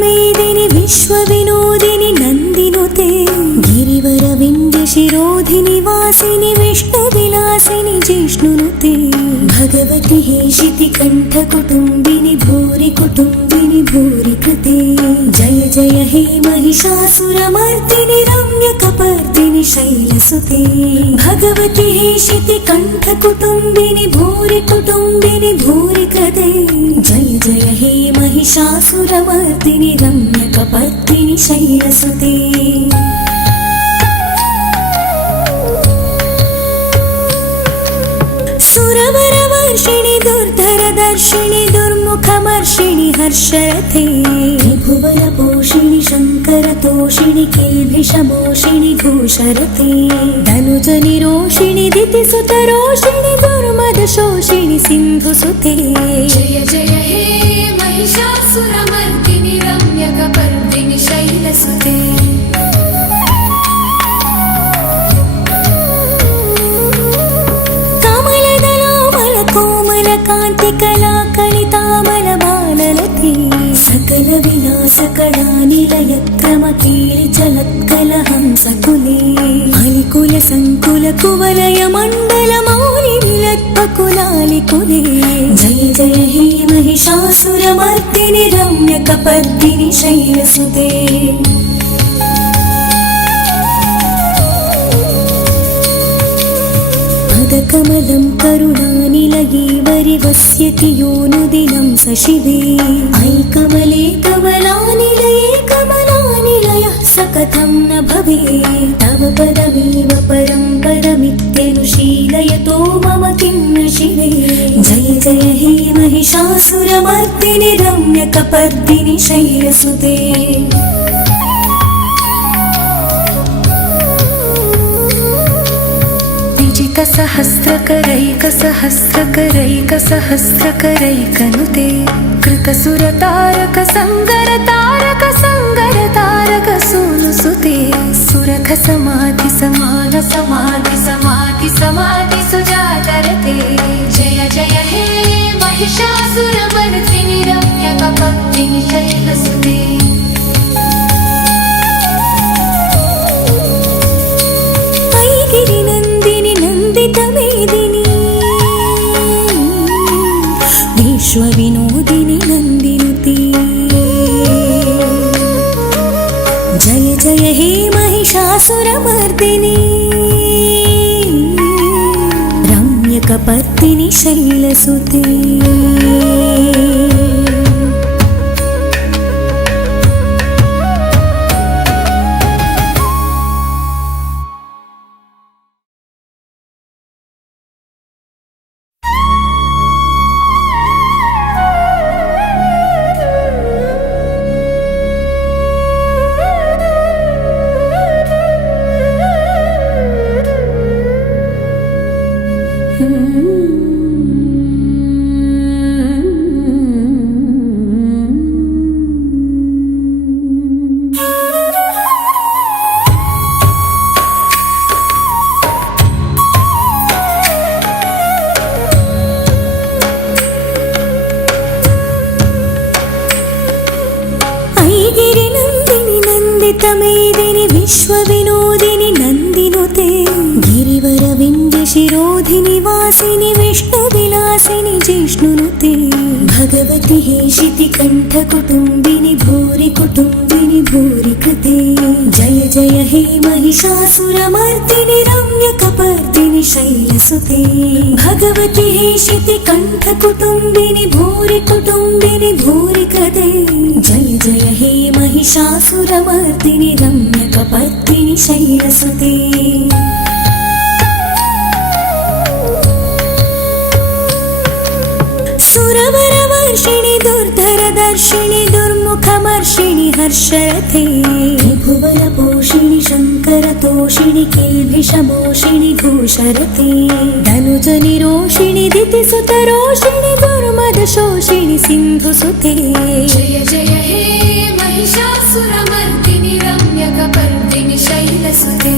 मेदिनि विश्वविनोदिनि नन्दिनुते गिरिवरविन्द्यशिरोधिनि वासिनि विष्णुविलासिनि जिष्णुनुते भगवति हेशिति कण्ठकुटुम्बिनि भूरि कुटुम्बिनि भूरि कृते जय जय हे महिषासुरमर्दिनि रम्यकपर्दिनि शैलसुते भगवति हेशिति कण्ठकुटुम्बिनि भूरि कुटुम्बिनि भूरि कृते जय जय हे महिषासुरमर्दिनि रम्यकपर्दिनि शैलसुते सुरवरवर्षिणि दुर्धरदर्शिनि दुर्मुखमर्षिणि हर्षरथे त्रिभुवनपोषिणि शङ्करतोषिणि किल्बिषमोषिणि घोषरथे धनुजनिरोषिणि दितिसुतरोषिणि दुर्मदशोषिणि सिन्धुसुते जय जय हे महिषासुरमर्दिनि रम्यकपर्दिनि शैलसुते कान्तिकलाकलितामलबाललते सकलविलासकलानिलयक्रमकीलिचलत्कलहंसकुले अलिकुलसङ्कुलकुवलयमण्डलमौलिविलत्पकुलालिकुले जय जय हे महिषासुरमर्दिनि रम्यकपर्दिनि शैलसुते कमलं करुणानिलये वरिवस्यति योनुदिनं स शिवे ऐ कमले कमलानिलये कमलानिलयः स कथं न भवेत् तव पदमेव परं परमित्यनुशीलयतो मम किं न शिवे जय जय हे महिषासुरमर्दिनि रम्यकपर्दिनि शैलसुते सहस्रकरैकसहस्रकरैकसहस्रकरैकनुते कृतसुरतारकसङ्गरतारकसङ्गरतारकसूनुसुते सुरखसमाधिसमानसमाधिसमाधिसमाधि सुजातरते जय जय हे महिषासुरमर्दिनि रम्यकपर्दिनि शैलसुते मेदिनि विश्वविनोदिनि नन्दिनुते जय जय हे महिषासुरमर्दिनि रम्यकपर्दिनि शैलसुते मेदिनि विश्वविनोदिनि नन्दिनुते गिरिवरविन्द्यशिरोधिनि वासिनि विष्णुविलासिनि जिष्णुनुते भगवति हेशिति कण्ठकुटुम्बिनि भूरि कुटुम्बिनि भूरि कृते जय जय हे महिषासुरमर्दिनि रम्यकपर्दिनि शैलसुते भगवति हेशिति कण्ठकुटुम्बिनि भूरि कुटुम्बिनि भूरि कृते जय जय हे महिषासुरमर्दिनि रम्यकपर्दिनि शैलसुते सुरवरवर्षिणि दुर्धरदर्शिनि दुर्मुखमर्षिणि हर्षरथे त्रिभुवनपोषिणि शङ्करतो पोषिणि किल्बिषमोषिणि भूषरते धनुजनिरोषिणि दितिसुतरोषिणि दुर्मदशोषिणि सिन्धुसुते जय जय हे महिषासुरमर्दिनि रम्यकपर्दिनि शैलसुते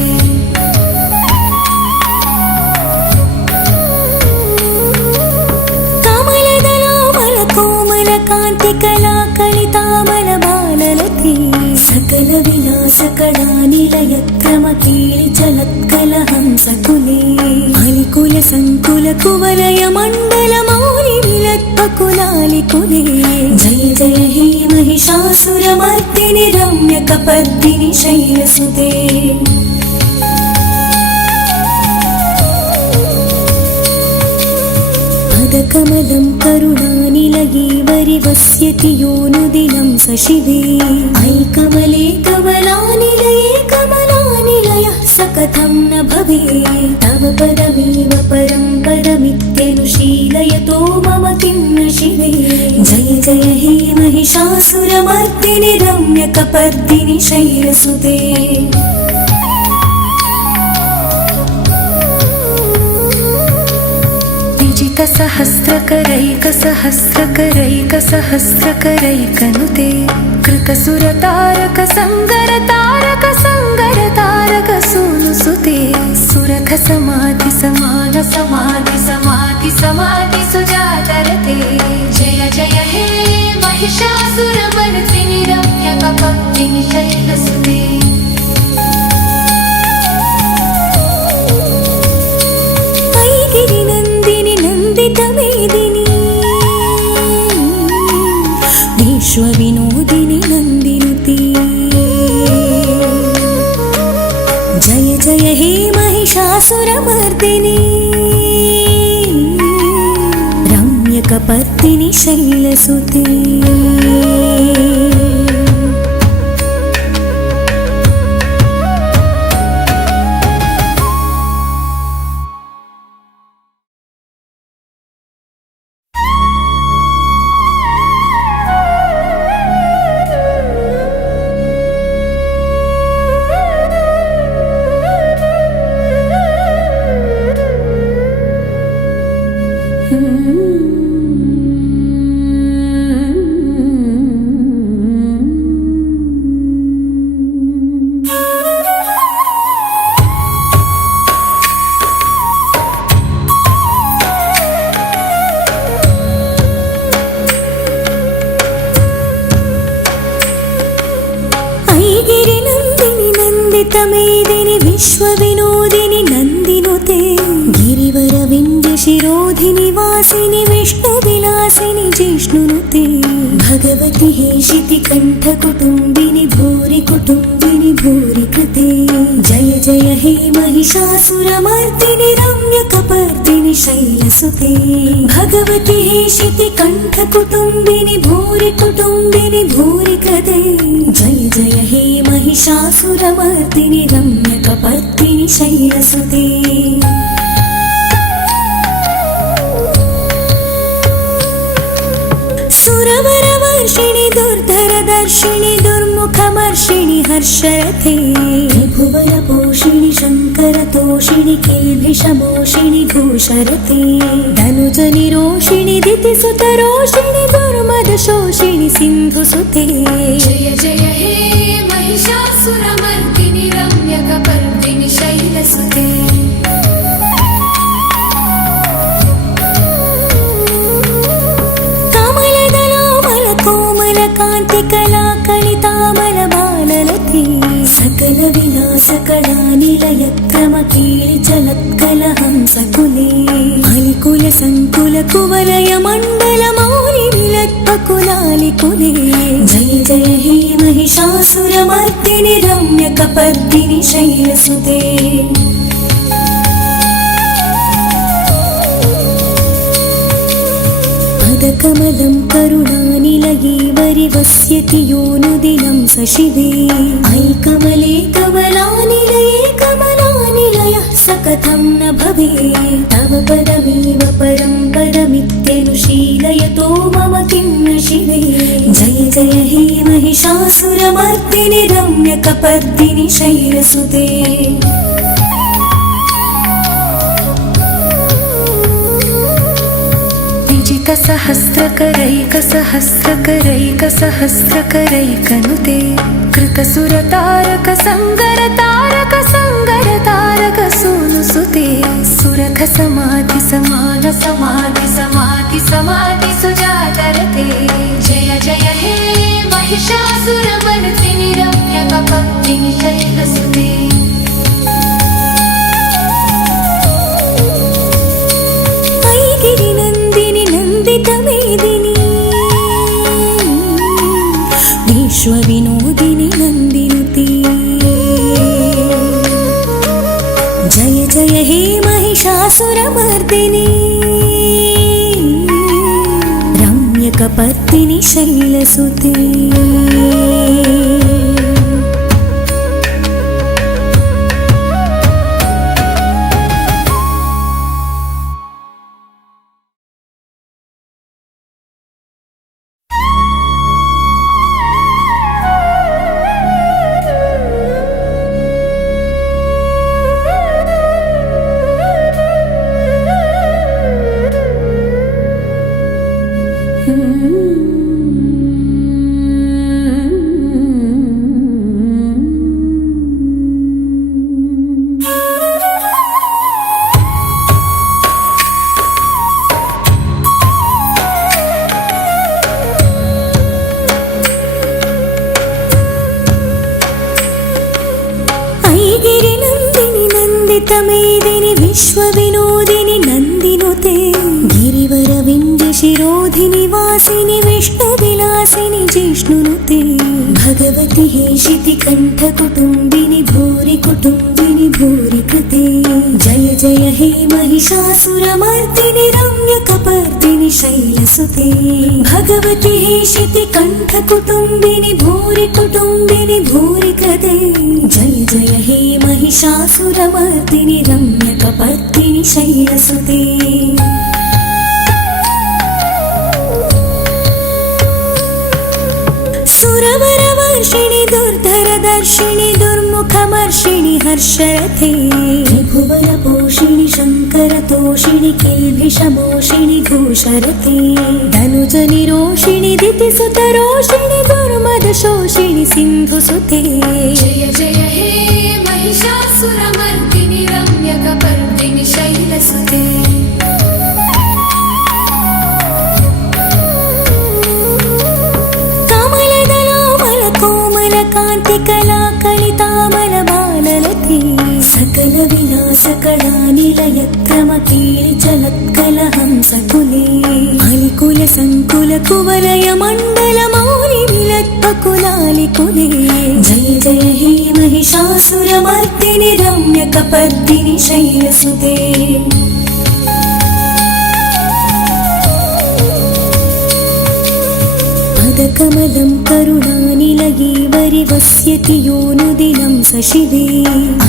सकल विलास कलानिलय क्रमकीलि चलत्कल हंसकुले अलिकुल संकुल कुवलय मंडल मौलि विलत्पकुलालि कुले जय जय हे महिषासुरमर्दिनि रम्यकपर्दिनि शैलसुते कमलं करुणानिलये वरिवस्यति योनुदिनं स शिवे ऐ कमले कमलानिलये कमलानिलयः स कथं न भवेत् तव पदमेव परं पदमित्यनुशीलयतो मम किं न शिवे जय जय हे महिषासुरमर्दिनि रम्यकपर्दिनि शैलसुते सहस्रकरैकसहस्रकरैकसहस्रकरैकनुते कृतसुरतारकसङ्गरतारकसङ्गरतारकसूनुसुते सुरखसमाधिसमानसमाधिसमाधिसमाधि सुजातरते जय जय हे महिषासुरमर्दिनि रम्यकपर्दिनि शैलसुते विश्वविनोदिनि नन्दिनुते जय जय हे महिषासुरमर्दिनि रम्यकपर्दिनि शैलसुते मेदिनि विश्वविनोदिनि नन्दिनुते गिरिवरविन्द्यशिरोधिनि वासिनि विष्णुविलासिनि जिष्णुनुते भगवति हेशितिकण्ठकुटुम्बिनि भूरि कुटुम्बिनि भूरि कृते जय जय हे महिषासुरमर्दिनि रम्यकपर्दिनि शैलसुते भगवति हेशितिकण्ठकुटुम्बिनि भूरि कुटुम्बिनि भूरि कृते जय जय हे महिषासुरमर्दिनि रम्यकपर्दिनि शैलसुते सुरवरवर्षिणि दुर्धरदर्शिनि दुर्मुखमर्षिणि हर्षरथे त्रिभुवनपोषिणि शङ्करतोषिणि किल्बिषमोषिणि भूषरते धनुजनिरोषिणि दितिसुतरोषिणि दुर्मदशोषिणि सिन्धुसुते जय जय हे महिषासुरमर्दिनि रम्यकपर्दिनि शैलसुते सकल विलास कलानिलय क्रमकीलि चलत्कल हंसकुले अलिकुल संकुल कुवलय मंडल मौलि विलत्पकुलालि कुले जय जय हे महिषासुरमर्दिनि रम्यकपर्दिनि शैलसुते कमलं करुणानिलये वरिवस्यति योनुदिनं स शिवे ऐ कमले कमलानिलये कमलानिलयः स कथं न भवेत् तव पदमेव परं पदमित्यनुशीलयतो मम किं न शिवे जय जय हे महिषासुरमर्दिनि रम्य रम्यकपर्दिनि शैलसुते सहस्रकरैकसहस्रकरैकसहस्रकरैकनुते कृतसुरतारक संगर सूनुसुते सुरथ समाधि समान समाधि समाधि समाधि सुजातरते जय जय हे महिषासुरमर्दिनि रम्यकपर्दिनि शैलसुते विश्वविनोदिनि नन्दिनुते जय जय हे महिषासुरमर्दिनि रम्यकपर्दिनि शैलसुते मेदिनि विश्वविनोदिनि नन्दिनुते गिरिवरविन्द्यशिरोधिनि वासिनि विष्णुविलासिनि जिष्णुनुते भगवति हेशितिकण्ठकुटुम्बिनि भूरि कुटुम्बिनि भूरि कृते जय जय हे महिषासुरमर्दिनि रम्यकपर्दिनि शैलसुते भगवति हेशितिकण्ठकुटुम्बिनि भूरि कुटुम्बिनि भूरि कृते जय जय हे महिषासुरमर्दिनि रम्यकपर्दिनि शैलसुते सुरवरवर्षिणि दुर्धरदर्शिनि दुर्मुखमर्षिणि हर्षरथे त्रिभुवनपोषिणि शङ्करतोषिणि किल्बिषमोषिणि घोषरथे धनुजनिरोषिणि दितिसुतरोषिणि दुर्मदशोषिणि सिन्धुसुते जय जय हे महिषासुरमर्दिनि रम्यकपर्दिनि शैलसुते सकल विलासकलानिलय क्रमकीर्चलत्कलहंसकुले अलिकुल संकुल कुवलय मण्डल मौलि विलत्पकुलालिकुले जय जय हे महिषासुरमर्दिनि रम्यकपर्दिनि शैलसुते पदकमलं करुणानिलये वरिवस्यति योनुदिनं स शिवे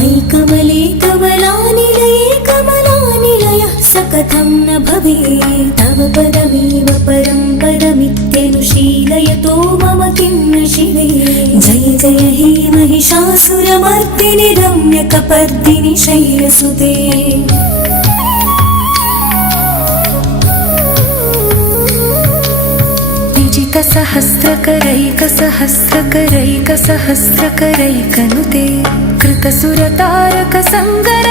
ऐकमले कमलानिलये कमलानिलयः स कथं न भवेत् तव पदमेव परं पदमित्यनुशीलयतो मम किं न शिवे जय जय हे महिषासुरमर्दिनि रम्यकपर्दिनि शैलसुते सहस्रकरैकसहस्रकरैकसहस्रकरैकनुते कृतसुरतारक संगर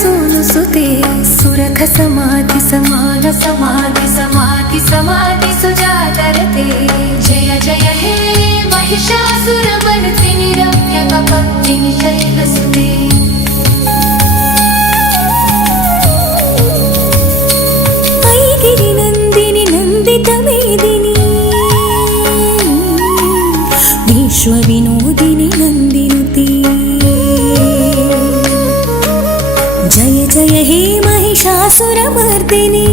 सूनुसुते सुरथ समाधि समान समाधि समाधि समाधि सुजातरते जय जय हे महिषासुरमर्दिनि रम्यकपर्दिनि शैलसुते मेदिनि विश्वविनोदिनि नन्दिनुते जय जय हे महिषासुरमर्दिनि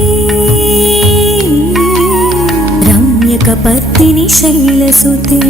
रम्यकपर्दिनि शैलसुते